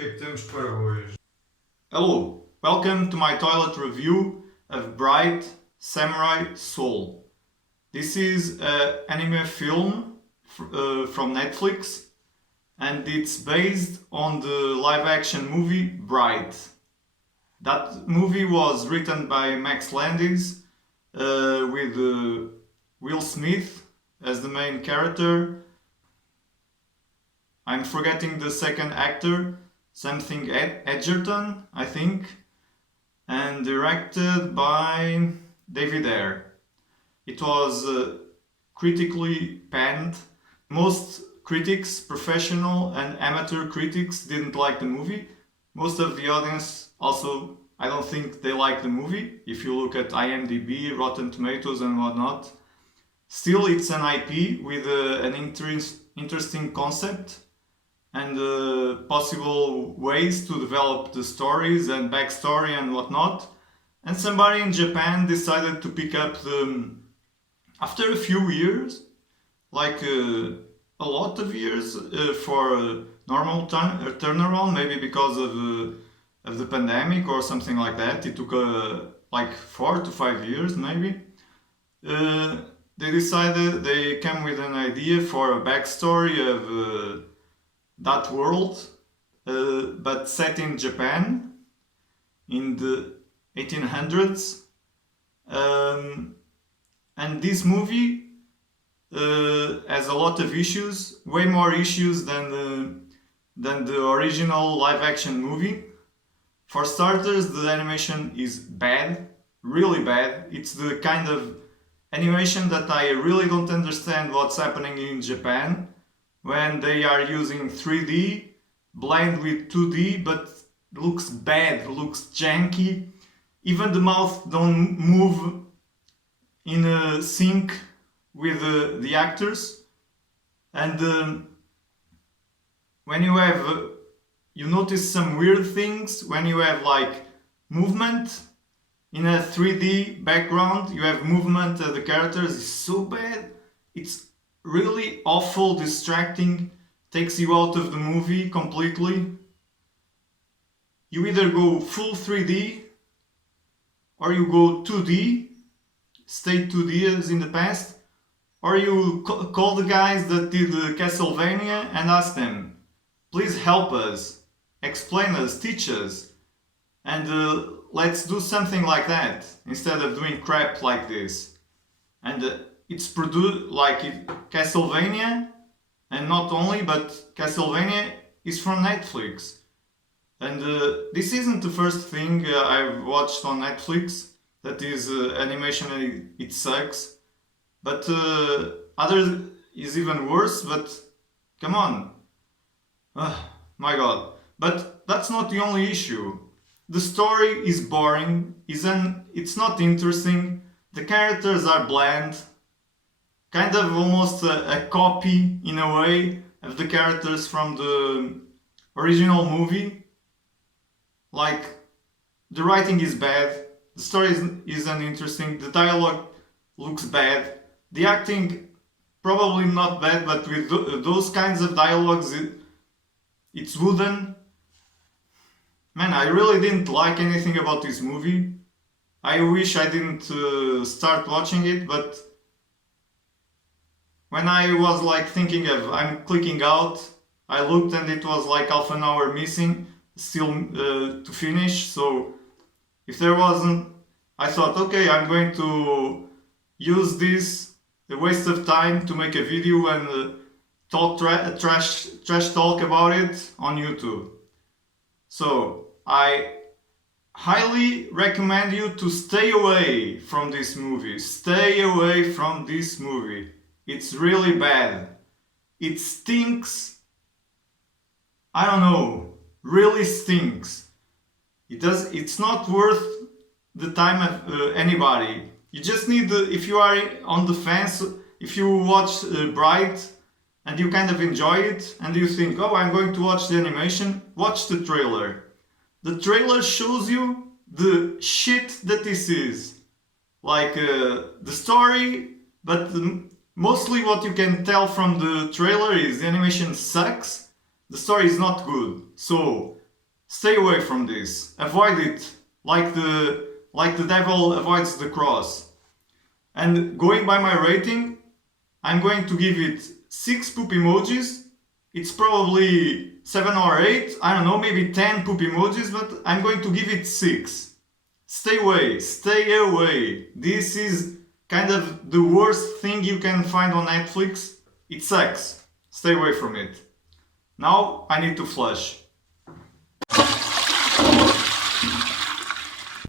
que é que temos para hoje? Hello, welcome to my toilet review of Bright Samurai Soul. This is an anime film from Netflix and it's based on the live action movie Bright. That movie was written by Max Landis with Will Smith as the main character. I'm forgetting the second actor, something Edgerton, I think, and directed by David Ayer. It was critically panned. Most critics, professional and amateur critics, didn't like the movie. Most of the audience also, I don't think they like the movie. If you look at IMDb, Rotten Tomatoes and whatnot. Still, it's an IP with an interesting concept and possible ways to develop the stories and backstory and whatnot. And somebody in Japan decided to pick up after a few years, like a lot of years for a normal turnaround, maybe because of the pandemic or something like that. It took like 4 to 5 years, maybe. They came with an idea for a backstory of that world, but set in Japan in the 1800s. And this movie has a lot of issues, way more issues than the original live action movie. For starters, the animation is bad, really bad. It's the kind of animation that I really don't understand what's happening in Japan when they are using 3D blend with 2D, but looks bad, looks janky. Even the mouth don't move in a sync with the actors. And when you have, you notice some weird things when you have like movement in a 3D background. You have movement of the characters. It's so bad. It's really awful, distracting, takes you out of the movie completely. You either go full 3D or you go 2D, stay 2D as in the past, or you call the guys that did Castlevania and ask them, please help us, explain us, teach us, and let's do something like that instead of doing crap like this. And it's produced like Castlevania, and not only, but Castlevania is from Netflix. And this isn't the first thing I've watched on Netflix that is animation and it sucks. But other is even worse, but come on. My god. But that's not the only issue. The story is boring, it's not interesting, the characters are bland, kind of almost a copy in a way of the characters from the original movie. Like, the writing is bad, the story isn't interesting, the dialogue looks bad, the acting probably not bad, but with those kinds of dialogues it's wooden. Man, I really didn't like anything about this movie. I wish I didn't start watching it, but when I was like thinking of I'm clicking out, I looked and it was like half an hour missing still to finish. So if there wasn't, I thought, okay, I'm going to use this, a waste of time, to make a video and talk trash talk about it on YouTube. So I highly recommend you to stay away from this movie. Stay away from this movie. It's really bad. It stinks. I don't know. Really stinks. It's not worth the time of anybody. You just need, if you are on the fence, if you watch Bright and you kind of enjoy it and you think, oh, I'm going to watch the animation, watch the trailer. The trailer shows you the shit that this is. Like the story, but mostly what you can tell from the trailer is the animation sucks, the story is not good. So Stay away from this. Avoid it like the devil avoids the cross. And going by my rating, I'm going to give it 6 poop emojis. It's probably 7 or 8, I don't know, maybe 10 poop emojis, but I'm going to give it 6. Stay away, stay away. This is kind of the worst thing you can find on Netflix. It sucks. Stay away from it. Now I need to flush.